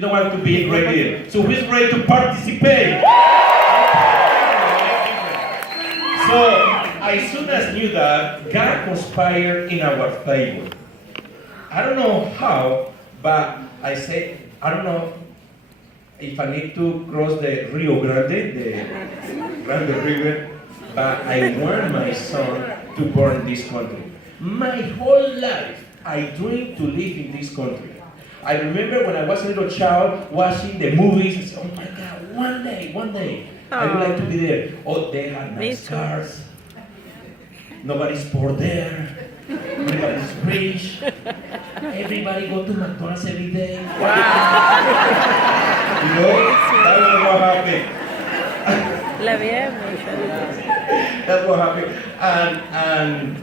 don't want to be a great leader. So who's ready to participate? So I soon as knew that God conspired in our favor. I don't know how, but I said, I don't know if I need to cross the Rio Grande, the Grande River, but I want my son to born in this country. My whole life, I dreamed to live in this country. I remember when I was a little child watching the movies, I said, oh my God, one day, I would like to be there. Oh, they have nice cars. Nobody's poor there. Everybody's rich. Everybody go to McDonald's every day. Wow. You know, that was what happened. La bien, mashallah. That's what happened. And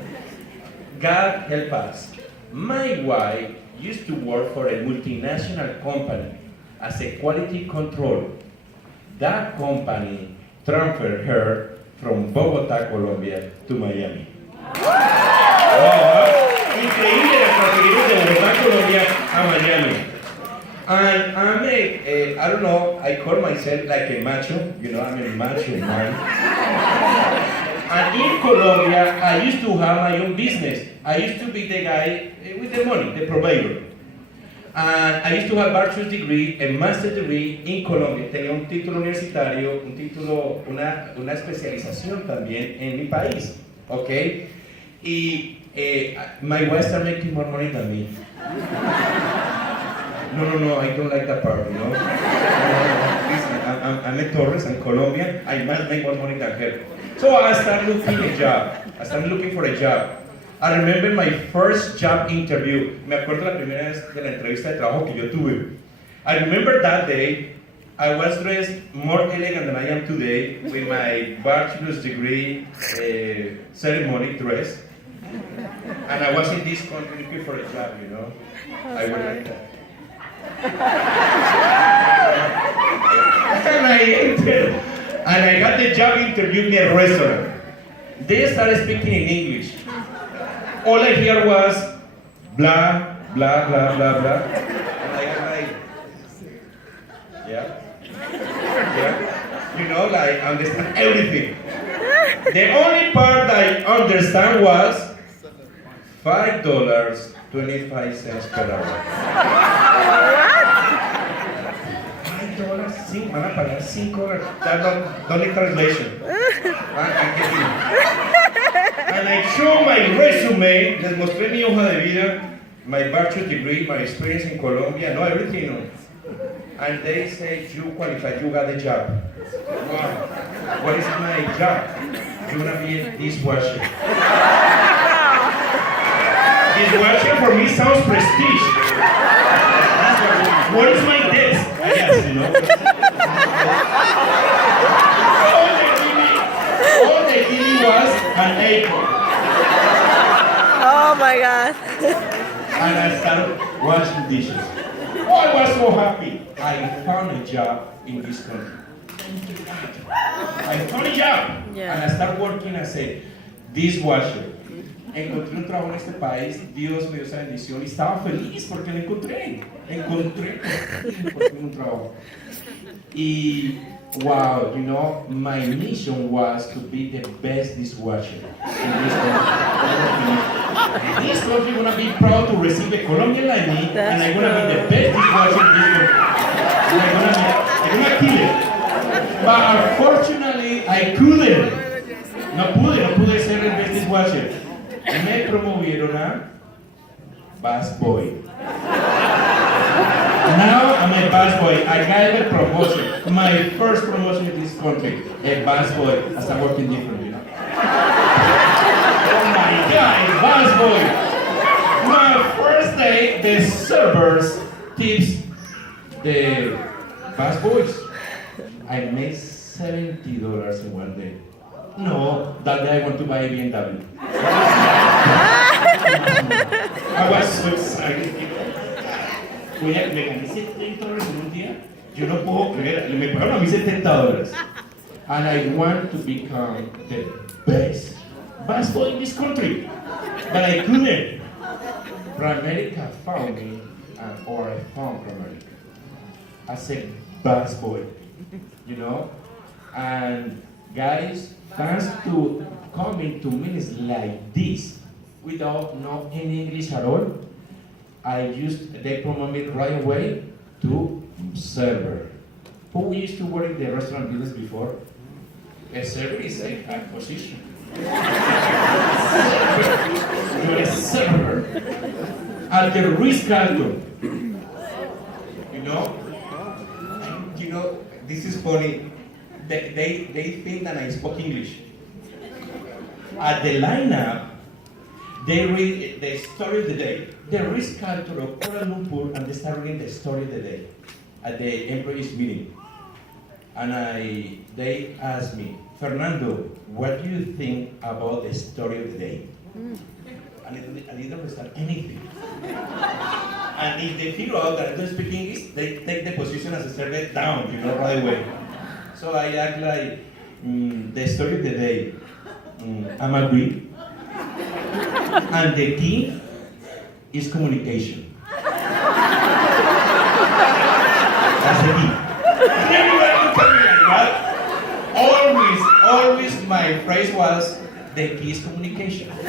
God help us. My wife used to work for a multinational company as a quality control. That company transferred her from Bogotá, Colombia, to Miami. Increíble la transferida de Bogotá, Colombia, a Miami. And I'm I don't know, I call myself like a macho, you know, I'm a macho man. And in Colombia, I used to have my own business. I used to be the guy with the money, the provider. And I used to have a bachelor's degree, a master's degree in Colombia. Tenía un título universitario, una especialización también en mi país, ¿ok? Y my wife started making more money than me. No, I don't like that part, you know? Listen, I'm a Torres, I'm Colombian, I must make more money than her. So I started looking for a job. I remember my first job interview. Me acuerdo la primera vez de la entrevista de trabajo que yo tuve. I remember that day, I was dressed more elegant than I am today with my bachelor's degree ceremony dress. And I was in this country looking for a job, you know. I went like that. And I got the job interview in a restaurant. They started speaking in English. All I hear was blah, blah, blah, blah, blah. And I was like, yeah. You know, like, understand everything. The only part I understand was $5.25 per hour. $5, van a pagar $5. That's not only translation. I'm getting it. And I show my resume, les mostré mi hoja de vida, my bachelor's degree, my experience in Colombia, no, everything, no. And they say, you qualified, you got the job. Wow, what is my job? You're gonna be a dishwasher. Dishwasher for me sounds prestige. What is my desk? I guess, you know. All they give me was an apron. Oh my God. And I started washing dishes. Oh, I was so happy. I found a job in this country. I found a job. Yeah. And I started working as a dishwasher. Encontré un trabajo en este país, Dios me dio esa bendición y estaba feliz porque lo encontré. Encontré un trabajo. Y wow, you know, my mission was to be the best dishwasher in this country. This country gonna be proud to receive a Colombian like me, and I'm gonna be the best dishwasher in this country. And I'm gonna kill it. But unfortunately, I couldn't. No pude ser el best dishwasher. Me promovieron a busboy. Now I'm a busboy. I got a promotion. My first promotion in this country, a busboy. I start working differently, you know. Oh my God, busboy. My first day, the servers tips the busboys. I made $70 in one day. No, that day I want to buy a BMW. I was so excited. Me gané $70 en un día. Yo no puedo creer. Me pagaron a mí $70. And I want to become the best basketball in this country. But I couldn't. Primerica found me, or I found Primerica. as a bus boy, you know. And guys, thanks to coming to minutes like this, without know any English at all, they promoted me right away to server. Who used to work in the restaurant business before? A server is a high position. You're a server at the risk calcul. You know, this is funny. They think that I spoke English. At the lineup, they read the story of the day, the risk culture of Kuala Lumpur, and they start reading the story of the day at the employees meeting. And they asked me, Fernando, what do you think about the story of the day? And I didn't understand anything. And if they figure out that I don't speak English, they take the position as a server down, right away. So I act like the story of the day. I'm agree. And the key is communication. That's the key. Everybody can tell me that, right? Always my phrase was, the key is communication. And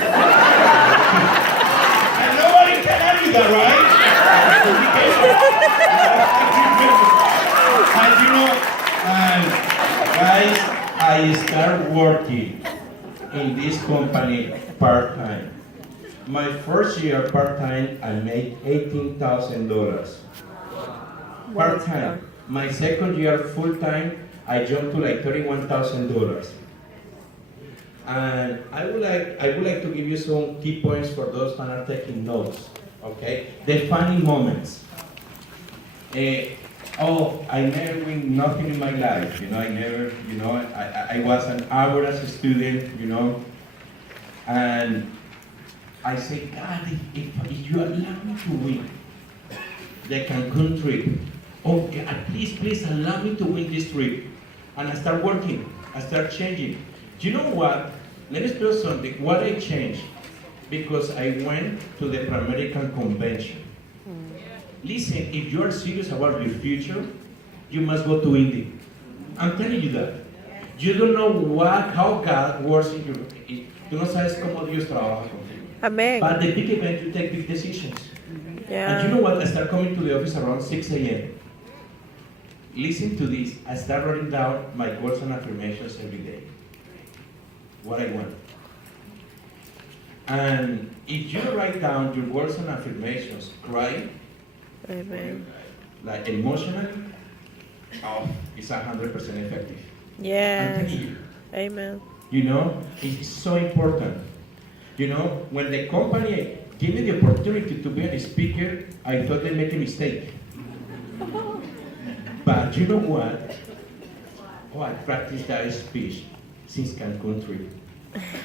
nobody can argue that, right? Communication. And guys, I start working in this company part-time. My first year part-time, I made $18,000. Part-time. My second year full-time, I jumped to like $31,000. And I would like to give you some key points for those who are taking notes. Okay? The funny moments. I never win nothing in my life. I was an average student, and I say, God, if you allow me to win the Cancun trip, God, please allow me to win this trip. And I start working, I start changing. Do you know what? Let me explain something. What I changed? Because I went to the Primerica convention. Listen, if you are serious about your future, you must go to India. I'm telling you that. You don't know how God works in you. Tú no sabes cómo Dios trabaja contigo. Amen. But the big event, you take big decisions. Yeah. And you know what? I start coming to the office around 6 a.m. Listen to this. I start writing down my goals and affirmations every day. What I want. And if you write down your goals and affirmations, cry, Amen. like emotionally, it's 100% effective. I'm Yes. telling you. Amen. It's so important. When the company gave me the opportunity to be a speaker, I thought they made a mistake. But you know what? I practiced that speech since Cancun trip,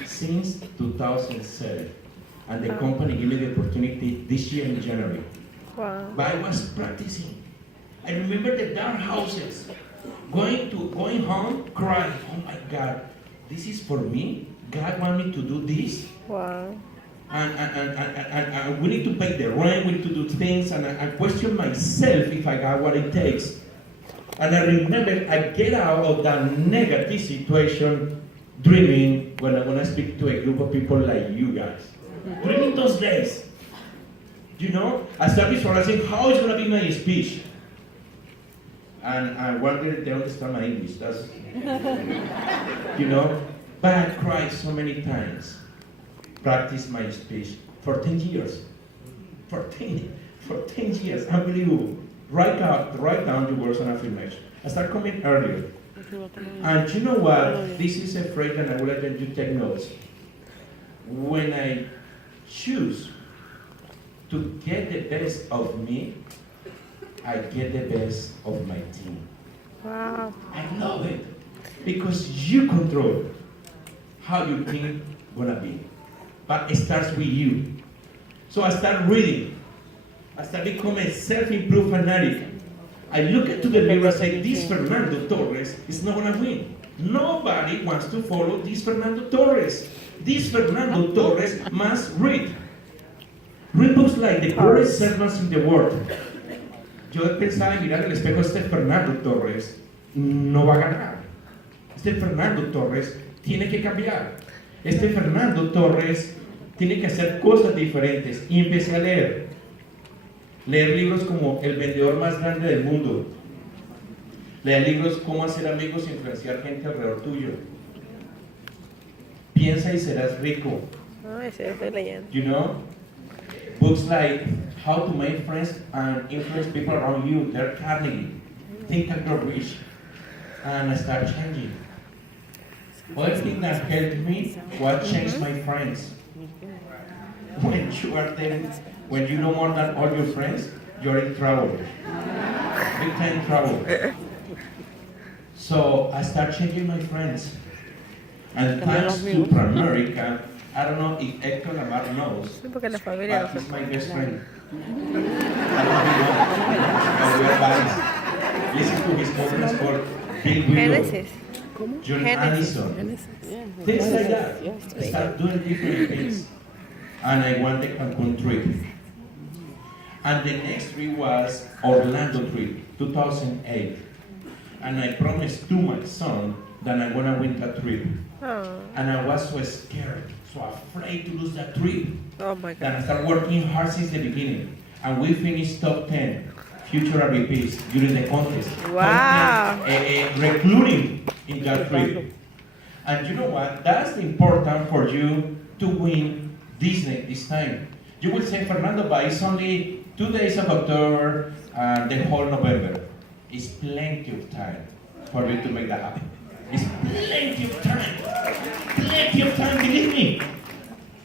since 2007. And the company gave me the opportunity this year in January. Wow. But I was practicing. I remember the dark houses, going home, crying. Oh my God, this is for me? God want me to do this? Wow. And we need to pay the rent, we need to do things, and I question myself if I got what it takes. And I remember I get out of that negative situation dreaming when I speak to a group of people like you guys. Dreaming those days. I started visualizing how it's going to be my speech. And I wonder if they understand my English. That's, But I cried so many times. Practice my speech for 10 years. For 10 years, unbelievable. Write down your words and affirmation. I start coming earlier. And you know what? This is a phrase that I will let you take notes. When I choose to get the best of me, I get the best of my team. Wow. I love it. Because you control how your team gonna be. But it starts with you. So I start reading. I start becoming a self-improved fanatic. I look into the mirror and say, this Fernando Torres is not gonna win. Nobody wants to follow this Fernando Torres. This Fernando Torres must read. Read books like The Greatest Servants in the World. yo pensaba en mirar el espejo, este Fernando Torres no va a ganar. Este Fernando Torres tiene que cambiar. Este Fernando Torres tiene que hacer cosas diferentes. Y empecé a leer libros como El vendedor más grande del mundo, leer libros Cómo hacer amigos e influenciar gente alrededor tuyo, Piensa y serás rico, No, ese estoy leyendo. you know, books like How to Make Friends and Influence People Around You, Dale Carnegie, Think and Grow Rich, and Start Changing. Other thing that helped me was change my friends. When you are there, when you know more than all your friends, you're in trouble. Big time trouble. So I start changing my friends. And thanks to Primerica, I don't know if Hector Lamar knows, Sí, porque la familia but no he's my best friend. I don't know if you know, but we're buddies. Listen to his conference called Big Widow, Génesis. John Genesis. Addison, things like that. I start doing different things. And I won the Cancun trip. And the next trip was Orlando trip, 2008. And I promised to my son that I'm gonna win that trip. Oh, And I was so scared, so afraid to lose that trip, oh my that I God. started working hard since the beginning. And we finished top 10 future RVPs during the contest. Wow. Top 10, recruiting in that trip. And you know what? That's important for you to win Disney this time. You will say, Fernando, but it's only 2 days of October and the whole November. It's plenty of time for you to make that happen. It's plenty of time. Plenty of time, believe me.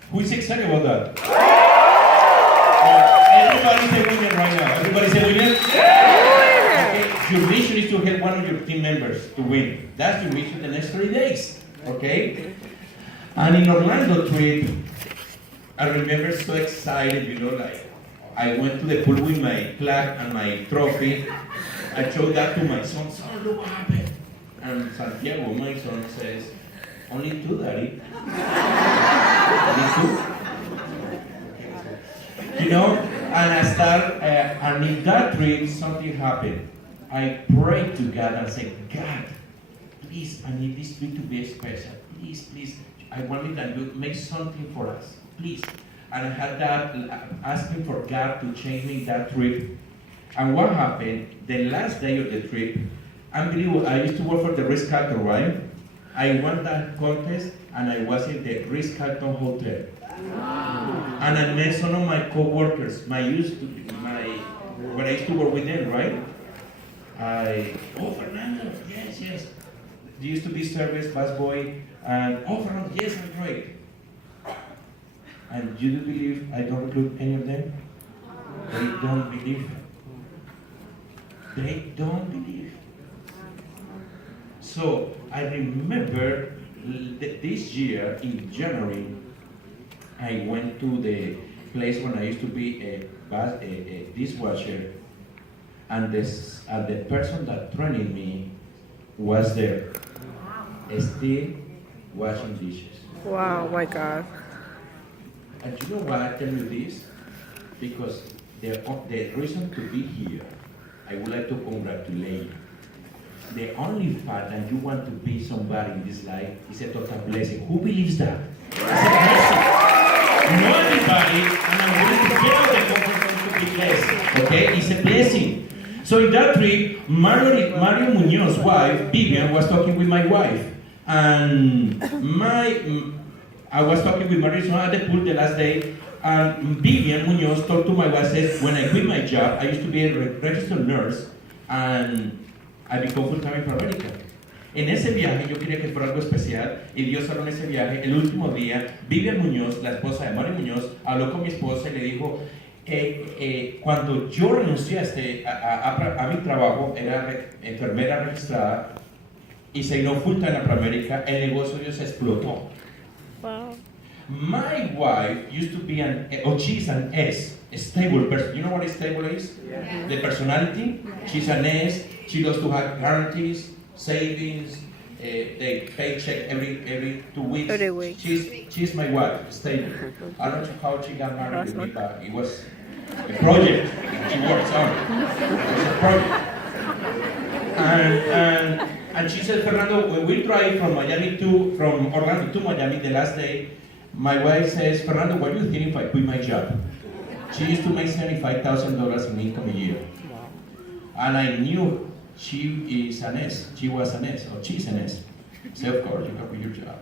Who is excited about that? Everybody say winner right now. Everybody say winner? Okay. Your mission is to help one of your team members to win. That's your mission the next 3 days. Okay? And in Orlando trip, I remember so excited, you know, like I went to the pool with my plaque and my trophy. I showed that to my son. Son, look what happened. And Santiago, my son, says, only 2, Daddy. Only 2. You know, and I start, and in that trip, something happened. I prayed to God and said, God, please, I need this trip to be special. Please, please, I wanted that you make something for us. Please. And I had that asking for God to change me that trip. And what happened, the last day of the trip, unbelievable, I used to work for the Ritz-Carlton, right? I won that contest and I was in the Ritz-Carlton Hotel. Wow. And I met some of my co-workers, when I used to work with them, right? Oh, Fernando, yes, yes. There used to be service, busboy, and Fernando, yes, I'm great. And you do believe I don't recruit any of them? They don't believe. They don't believe. So I remember this year in January, I went to the place when I used to be a dishwasher, and the person that trained me was there, still washing dishes. Wow, my God. And you know why I tell you this? Because the reason to be here, I would like to congratulate you. The only fact that you want to be somebody in this life is a total blessing. Who believes that? It's a blessing. Not everybody, and I'm willing to get out the comfort zone to be blessed. Okay? It's a blessing. So in that trip, Mario Muñoz's wife, Vivian, was talking with my wife. And I was talking with Mario at the pool the last day, and Vivian Muñoz talked to my wife, says, when I quit my job, I used to be a registered nurse, and I became full-time in Primerica. En ese viaje, yo quería que fuera algo especial, y Dios habló en ese viaje. El último día, Vivian Muñoz, la esposa de Mario Muñoz, habló con mi esposa y le dijo, cuando yo renuncié a mi trabajo, era enfermera registrada, y se vino full-time a Primerica, el negocio de Dios explotó. Wow. My wife used to be she's an S, a stable person. You know what a stable is? Yeah. The personality. She's an S. She loves to have guarantees, savings, they paycheck every 2 weeks. Every week. She's my wife, stable. I don't know how she got married with me, but it was a project she works on. It's a project. And she said, Fernando, when we drive from Orlando to Miami the last day, my wife says, Fernando, what do you think if I quit my job? She used to make $75,000 in income a year. And I knew she is an S. She was an S, or she's an S. So of course, you can quit your job.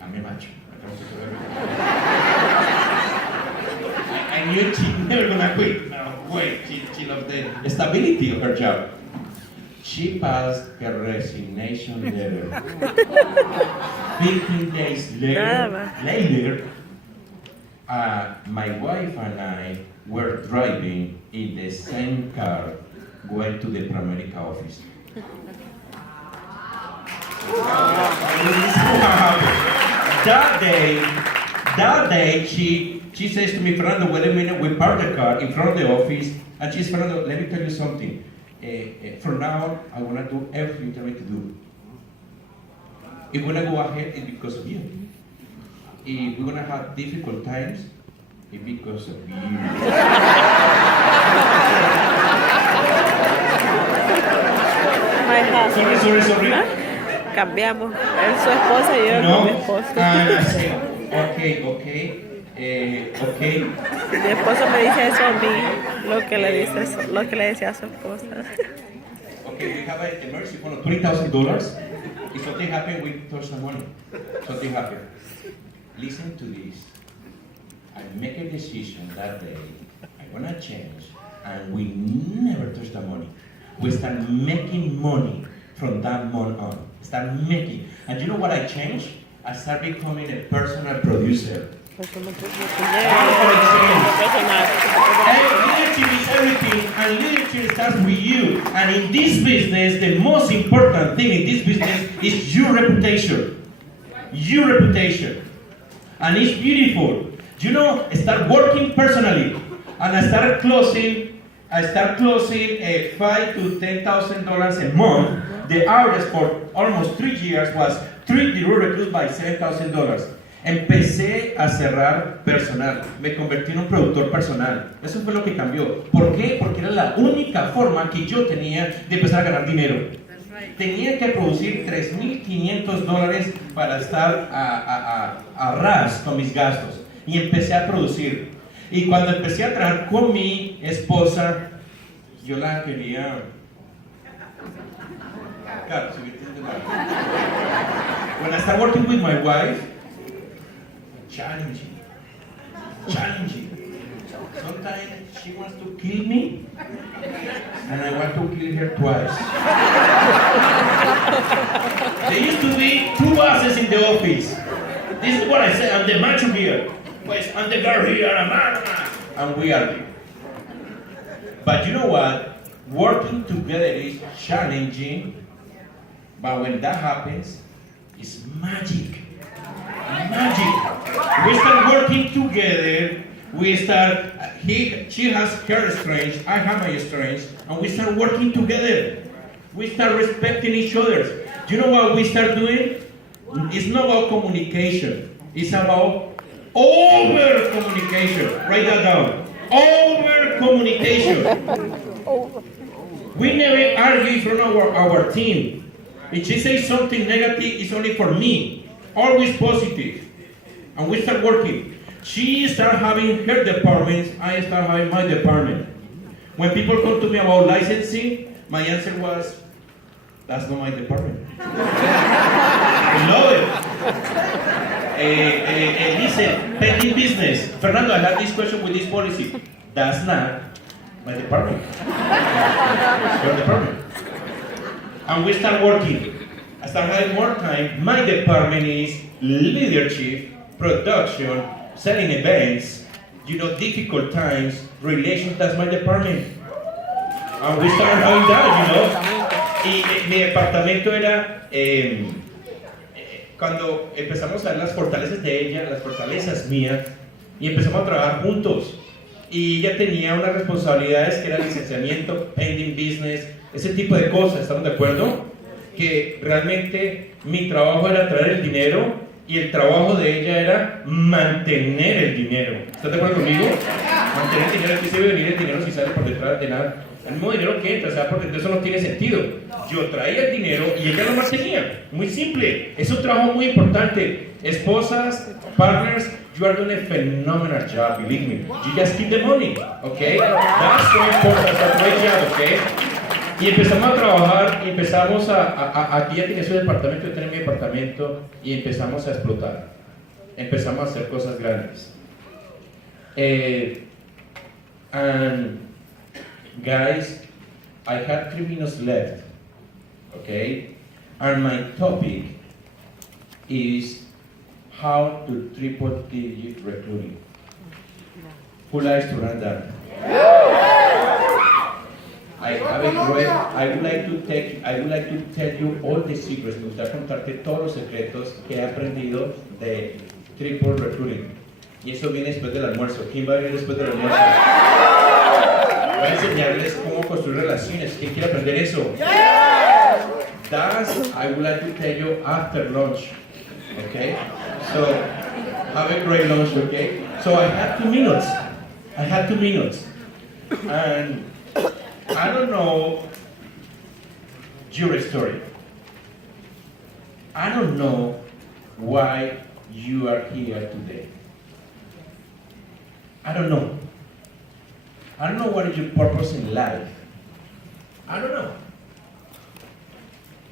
I'm a macho. I knew she's never gonna quit. No, wait, she loved the stability of her job. She passed her resignation letter. 15 days later, my wife and I were driving in the same car, going to the Primerica office. That day, she says to me, Fernando, wait a minute, we parked the car in front of the office, and she's, Fernando, let me tell you something. From now on, I want to do everything you tell me to do. If we're going to go ahead, it's because of you. If we're going to have difficult times, it's because of you. My husband. Sorry. ¿Ah? Cambiamos. Él su esposa y yo con mi esposo. And I say, okay. Mi esposo me dice eso a mí, lo que le decía a su esposa. Okay, we have an emergency fund of $20,000. If something happened, we touch the money. Something happened. Listen to this. I make a decision that day. I'm gonna change, and we never touch the money. We start making money from that month on. Start making. And you know what I changed? I started becoming a personal producer. Leadership is everything, and leadership starts with you. And in this business, the most important thing in this business is your reputation. Your reputation. And it's beautiful. You know, start working personally. And I start closing $5,000 to $10,000 a month. The average for almost 3 years was 3 recruits by $7,000. Empecé a cerrar personal, me convertí en un productor personal. Eso fue lo que cambió. ¿Por qué? Porque era la única forma que yo tenía de empezar a ganar dinero. Tenía que producir $3,500 para estar a ras con mis gastos. Y empecé a producir. Y cuando empecé a trabajar con mi esposa, yo la quería... Claro, si me entiendes. When I started working with my wife, challenging. Sometimes she wants to kill me, and I want to kill her twice. There used to be 2 bosses in the office. This is what I say, I'm the macho here. Pues, I'm the girl here, and we are there. But you know what? Working together is challenging, but when that happens, it's magic. We start working together. We start. She has her strengths. I have my strengths, and we start working together. We start respecting each other. Do you know what we start doing? It's not about communication. It's about over communication. Write that down. Over communication. We never argue in front of our team. If she says something negative, it's only for me. Always positive. And we start working. She started having her department, I started having my department. When people come to me about licensing, my answer was, that's not my department. I love it. Listen, pending business. Fernando, I have this question with this policy. That's not my department. It's your department. And we start working. I start having more time. My department is leadership, production, selling events, difficult times, relations, that's my department. And we start having that, Y mi departamento era, cuando empezamos a ver las fortalezas de ella, las fortalezas mías, y empezamos a trabajar juntos. Y ella tenía unas responsabilidades que era licenciamiento, pending business, ese tipo de cosas, ¿estamos de acuerdo? Que realmente mi trabajo era traer el dinero y el trabajo de ella era mantener el dinero. ¿Estás de acuerdo conmigo? Mantener el dinero, que se debe venir el dinero si sale por detrás de nada. El mismo dinero que entra, o sea, porque eso no tiene sentido. Yo traía el dinero y ella lo mantenía. Muy simple. Es un trabajo muy importante. Esposas, partners, you are doing a phenomenal job, believe me. You just keep the money, okay? That's so important, that's a great job, okay? Y empezamos a trabajar, y empezamos aquí ya tiene su departamento, yo tenía mi departamento, y empezamos a explotar. Empezamos a hacer cosas grandes. And guys, I have 3 minutes left, okay? And my topic is how to triple-digit recruiting. Who likes to run that? I haven't read. I would like to tell you all the secrets. Me gustaría contarte todos los secretos que he aprendido de triple recruiting. Y eso viene después del almuerzo. ¿Quién va a venir después del almuerzo? Voy a enseñarles cómo construir relaciones. ¿Quién quiere aprender eso? That I would like to tell you after lunch. Okay? So have a great lunch. Okay? So I have 2 minutes. And I don't know your story. I don't know why you are here today. I don't know. I don't know what is your purpose in life. I don't know.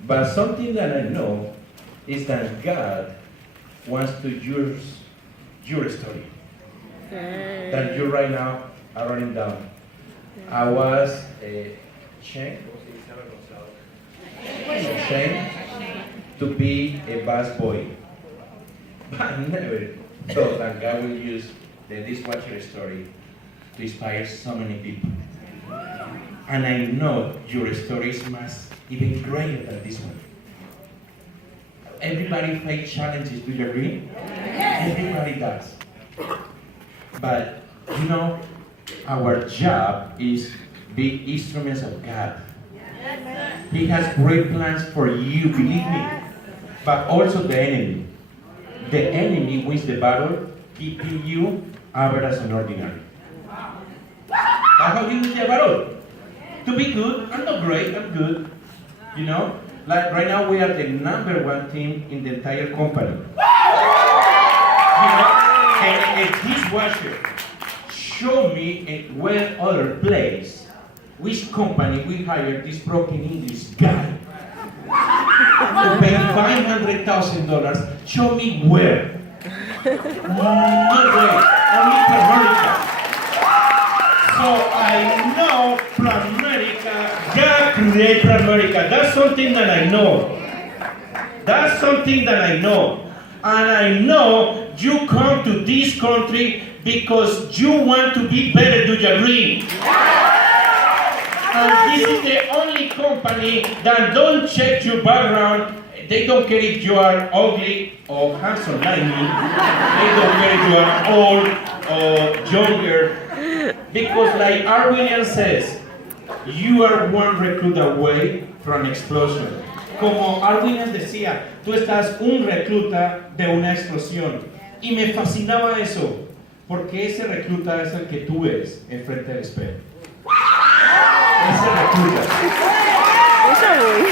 But something that I know is that God wants to use your story. That you right now are running down. I was ashamed to be a bad boy. But I never thought that God will use the dishwasher story to inspire so many people. And I know your story is much even greater than this one. Everybody face challenges, do you agree? Everybody does. But you know, our job is be instruments of God. He has great plans for you, believe me. But also the enemy. The enemy wins the battle, keeping you average and ordinary. That's how you win the battle. To be good, I'm not great, I'm good. You know? Like right now we are the #1 team in the entire company. You know? And a dishwasher show me where other place, which company we hired this broken English guy to pay $500,000. Show me where. No way. Only Primerica. So I know Primerica. God created Primerica. That's something that I know. That's something that I know. And I know you come to this country because you want to be better, do you agree? And this is the only company that don't check your background. They don't care if you are ugly or handsome like me. They don't care if you are old or younger. Because like R. Williams says, you are one recruit away from explosion. Como R. Williams decía, tú estás un recluta de una explosión. Y me fascinaba eso. Porque ese recluta es el que tú ves enfrente del espejo. Ese recluta.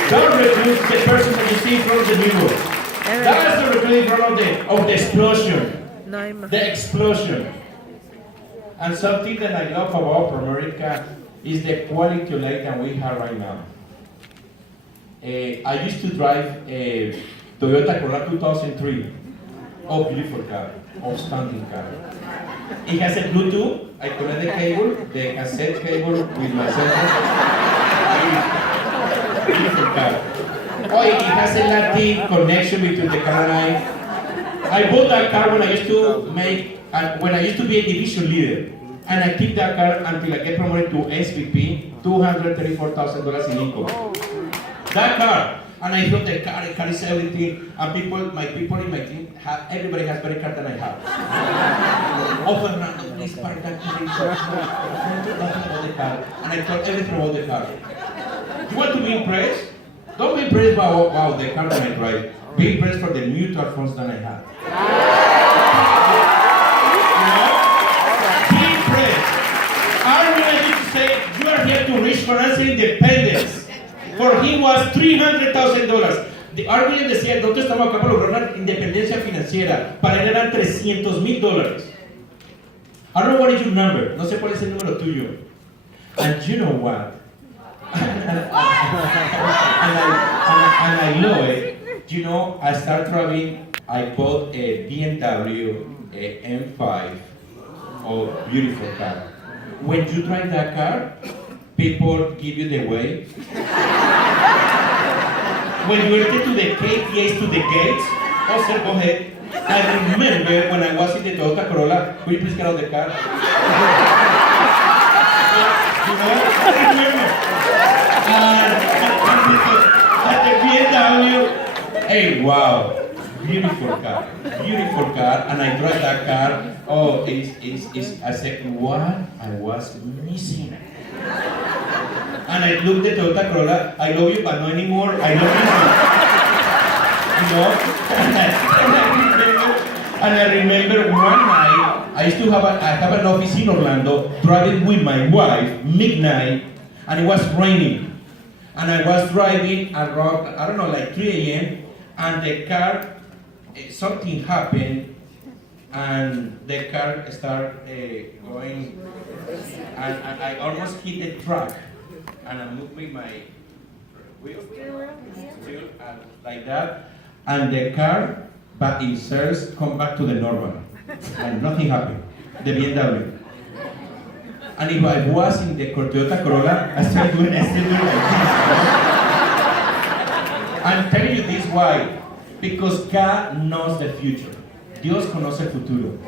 That recruit the person that you see in front of the mirror. That is the recruit in front of the explosion. The explosion. And something that I love about Primerica is the quality of life that we have right now. I used to drive a Toyota Corolla 2003. Oh, beautiful car. Outstanding car. It has a Bluetooth. I connect the cable, the cassette cable with my cell phone. Beautiful car. Oh, it has a Latin connection between the car and I bought that car when I used to be a division leader. And I keep that car until I get promoted to SVP, $234,000 in income. That car. And I thought the car is everything. And my people in my team, everybody has better car than I have. Oh, Fernando, please park that car. Nothing about the car. And I thought everything about the car. You want to be impressed? Don't be impressed by wow, the car that I drive. Big praise for the mutual funds that I have. Big praise. I really need to say, you are here to reach financial independence. For him was $300,000. Argument decía, nosotros estamos acá para lograr una independencia financiera. Para él eran $300,000. I don't know what is your number. No sé cuál es el número tuyo. And you know what? and I love it. You know, I start driving. I bought a BMW M5. Oh, beautiful car. When you drive that car, people give you the way. When you enter to the KTAs, to the gates, oh sir, go ahead. I remember when I was in the Toyota Corolla, will you please get out of the car? You know, I remember. At the BMW, hey, wow, beautiful car, and I drive that car. Oh, I said, what I was missing. And I looked at Toyota Corolla, I love you, but not anymore, I love you. You know? And I remember one night, I have an office in Orlando, driving with my wife, midnight, and it was raining. And I was driving around, I don't know, like 3 a.m., and the car, something happened, and the car started going, and I almost hit the truck. And I'm moving my wheel like that, and the car, but it says come back to the normal, and nothing happened. The BMW. And if I was in the Toyota Corolla, I still doing like this. I'm telling you this why? Because God knows the future. Dios conoce el futuro.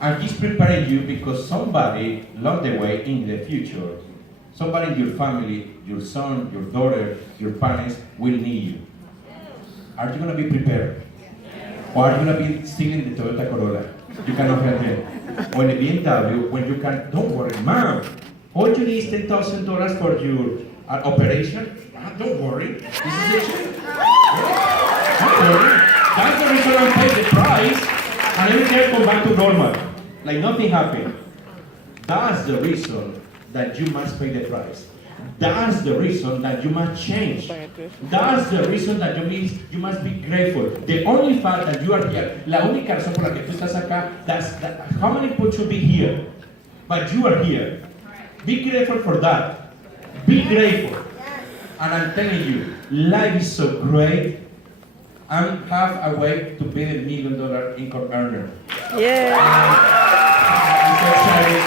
And He's preparing you because somebody along the way in the future, somebody in your family, your son, your daughter, your parents will need you. Are you going to be prepared? Or are you going to be still in the Toyota Corolla? You cannot help it. When the BMW, when you can, don't worry, mom. All you need is $10,000 for your operation. Don't worry. This is the check. Don't worry. That's the reason I paid the price, and everything come back to normal. Like nothing happened. That's the reason that you must pay the price. That's the reason that you must change. That's the reason that you must be grateful. The only fact that you are here, la única razón por la que tú estás acá, how many people should be here? But you are here. Be grateful for that. Be grateful. And I'm telling you, life is so great. I'm half a way to be $1 million income earner. Yeah. I'm so excited.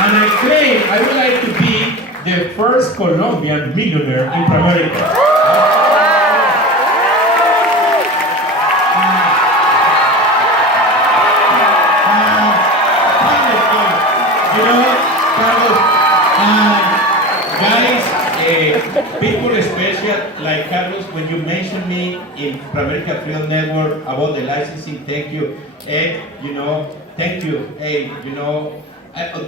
And I claim I would like to be the first Colombian millionaire in Primerica. You know, Carlos, guys, people special like Carlos, when you mentioned me in Primerica Freedom Network about the licensing, thank you. You know, thank you. Hey, you know,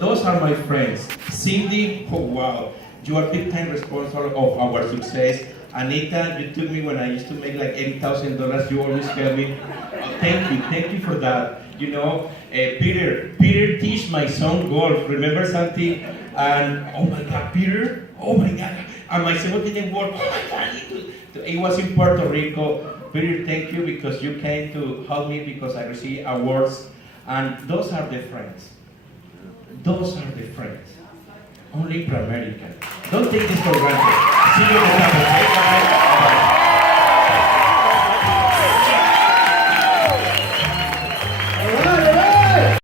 those are my friends. Cindy, oh wow, you are big time responsible of our success. Anita, you took me when I used to make like $80,000. You always tell me, oh, thank you for that. You know, Peter teach my son golf. Remember something? And oh my God, Peter, oh my God, and my son didn't work. Oh my God, it was in Puerto Rico. Peter, thank you because you came to help me because I received awards, and those are the friends. Those are the friends. Only Primerica. Don't take this for granted. See you in the